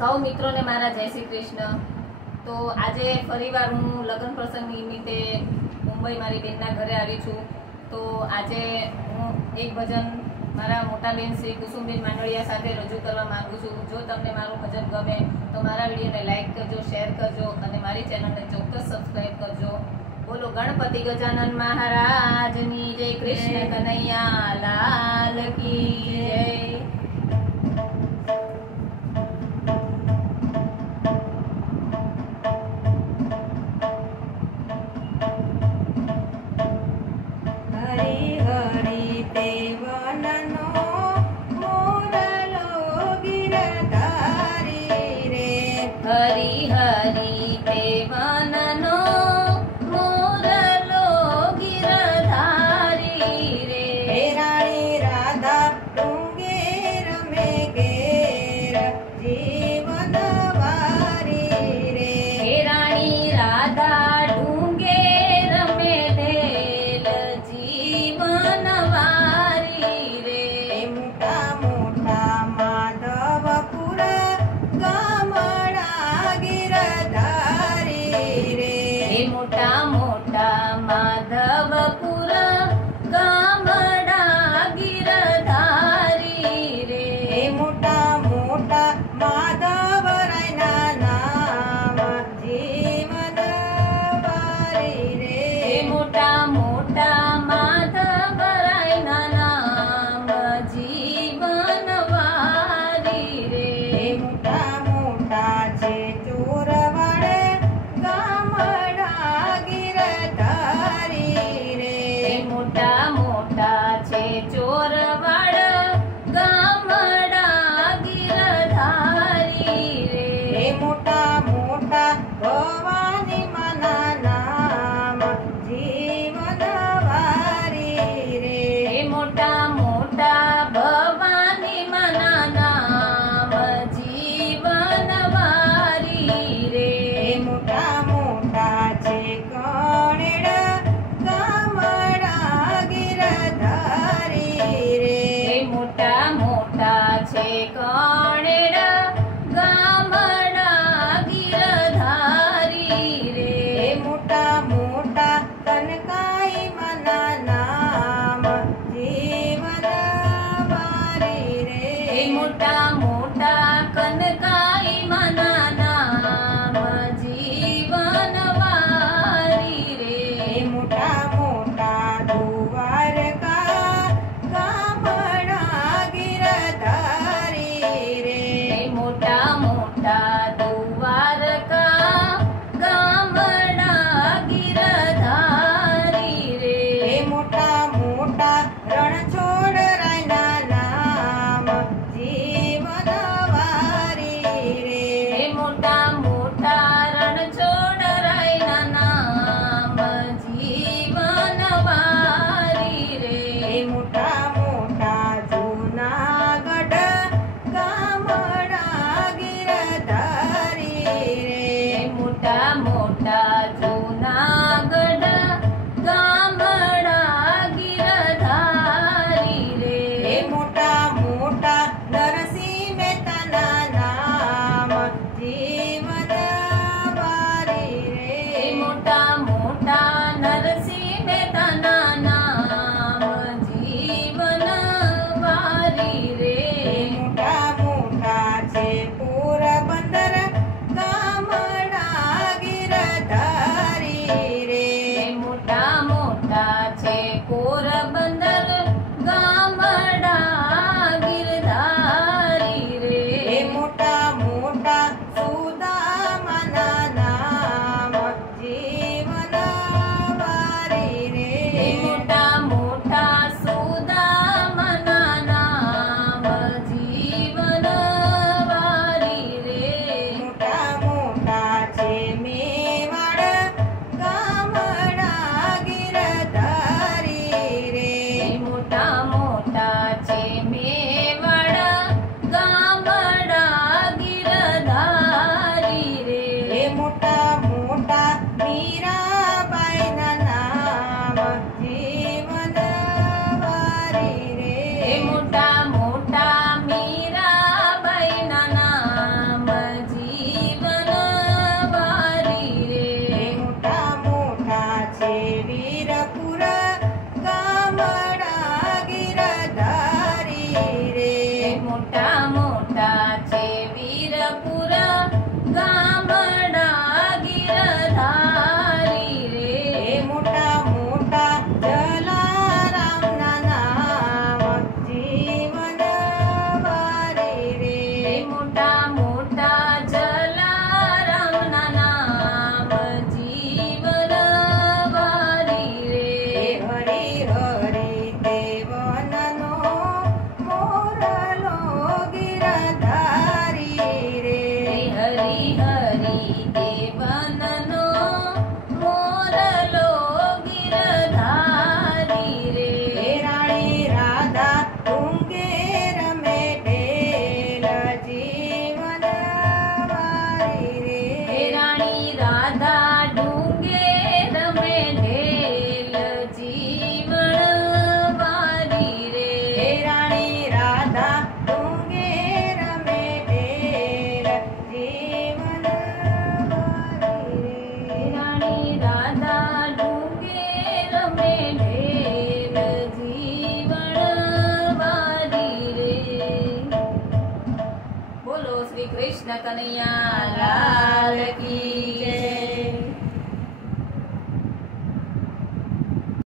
સૌ મિત્રોને મારા જય શ્રી કૃષ્ણ। તો આજે ફરીવાર હું લગ્ન પ્રસંગ નિમિત્તે મુંબઈ મારી બેનના ઘરે આવી છું। તો આજે હું એક ભજન મારા મોટા બેન શ્રી કુસુમબેન માંડળિયા સાથે રજૂ કરવા માંગુ છું। જો તમને મારું ભજન ગમે તો મારા વિડીયોને લાઈક કરજો, શેર કરજો અને મારી ચેનલને ચોક્કસ સબસ્ક્રાઈબ કરજો। બોલો ગણપતિ ગજાનન મહારાજની જય, કૃષ્ણ કનૈયા લાલ की जय। हरि हरि ते वननो मोरलो गिरधारी रे। हे राणी राधा डूंगे रमे घेर जीवन वारी रे। हे राणी राधा डूंगे रमे धेल जीवन वारी रे। मोटा मोटा माधवपुर मोटा मोटा माधवपुर गामडा गिरधारी रे। मोटा मोटा माधव रायना नाम जीवन वारी रे। मोटा मोटा माधव रायना नाम जीवन वारी रे। मोटा मोटा छे चोरवाड़े मोटा मोटा छे चोरवाड़ गामडा गिरधारी रे। मोटा मोटा भवानी मना नाम जीवन वारी रे। मोटा मोटा भवानी मना नाम जीवन वारी रे। मोटा मोटा छे कणेड़ मोटा मोटा छे कणेड़ गामडा गिरधारी रे। मोटा मोटा कनकाई मना नाम जीवन वारी रे। मोटा मोटा कनकाई मना नाम जीवन वारी रे। मोटा मोटा द्वारका मोटा मोटा द्वारका गामडा गिरधारी रे। मोटा मोटा रणछोड़ रायना नाम जीवन કૃષ્ણ કનૈયા લાલ કી